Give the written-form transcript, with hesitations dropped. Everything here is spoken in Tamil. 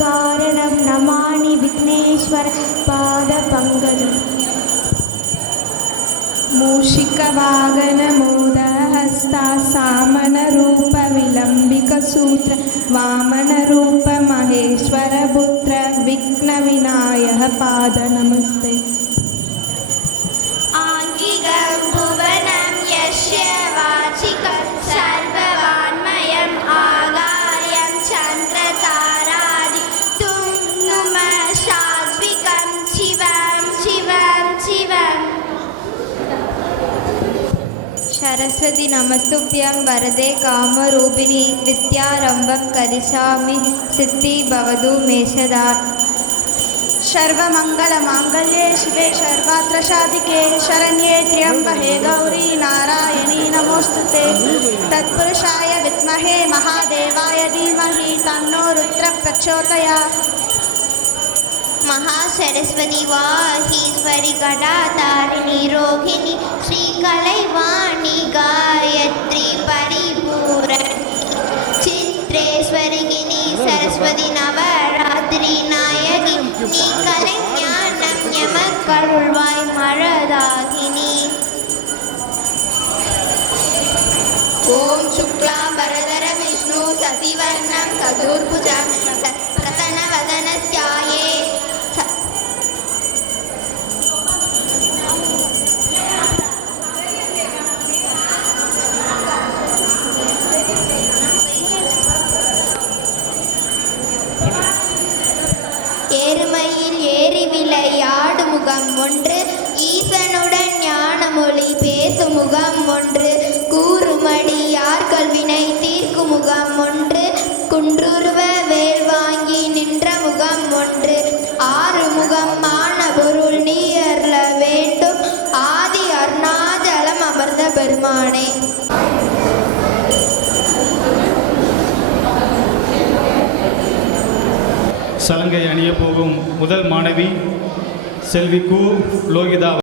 कारणं नमामि विघ्नेश्वर पादपङ्कजम् मूषिकवागनमोदहस्ता सामनरूपविलम्बिकसूत्र वामनरूप महेश्वरपुत्र विघ्नविनायक पादनमस्ते आङ्गिकं भुवनं यस्य वाचिकं सर्ववाङ्मयम् आगार्यं चन्द्रतारादि तुङ्गुमः सात्विकं शिवं शिवं शिवम् सरस्वती नमस्तुभ्यं वरदे कामरूपिणी विद्यारम्भं करिष्यामि सिद्धि भवतु मे सदा सर्वमङ्गलमाङ्गल्ये शिवे सर्वार्थसाधिके शरण्ये त्र्यम्बके गौरी नारायणी नमोस्तुते तत्पुरुषाय विद्महे महादेवाय धीमहि तन्नो रुद्रः प्रचोदयात् महासरस्वती वाहीश्वरी कटातारिणी रोहिणी श्रीकलैवाणी गायत्री परिपूरणी चित्रेश्वरिणी सरस्वती नवरात्रि नायकि நீ கலைஞானம் எமக்கருள்வாய் மழதாகினி ஓம் சுக்லாம் பரதர விஷ்ணு சசிவர்ணம் சதுர்புஜம் பிரசன்னவதனஸ்யாயே ஏறுமையில் ஏறி விளையாடு முகம் ஒன்று ஈசனுடன் ஞானமொழி பேசும் முகம் ஒன்று கூறுமடி யார் கல்வினை தீர்க்கும் முகம் ஒன்று குன்றுருவ வேல் வாங்கி நின்ற முகம் ஒன்று ஆறு முகம் மான பொருள் நீ அருள வேண்டும் ஆதி அருணாச்சலம் அமர்ந்த பெருமானே சலங்கை அணிய போகும் முதல் மாணவி செல்வி கு லோகிதா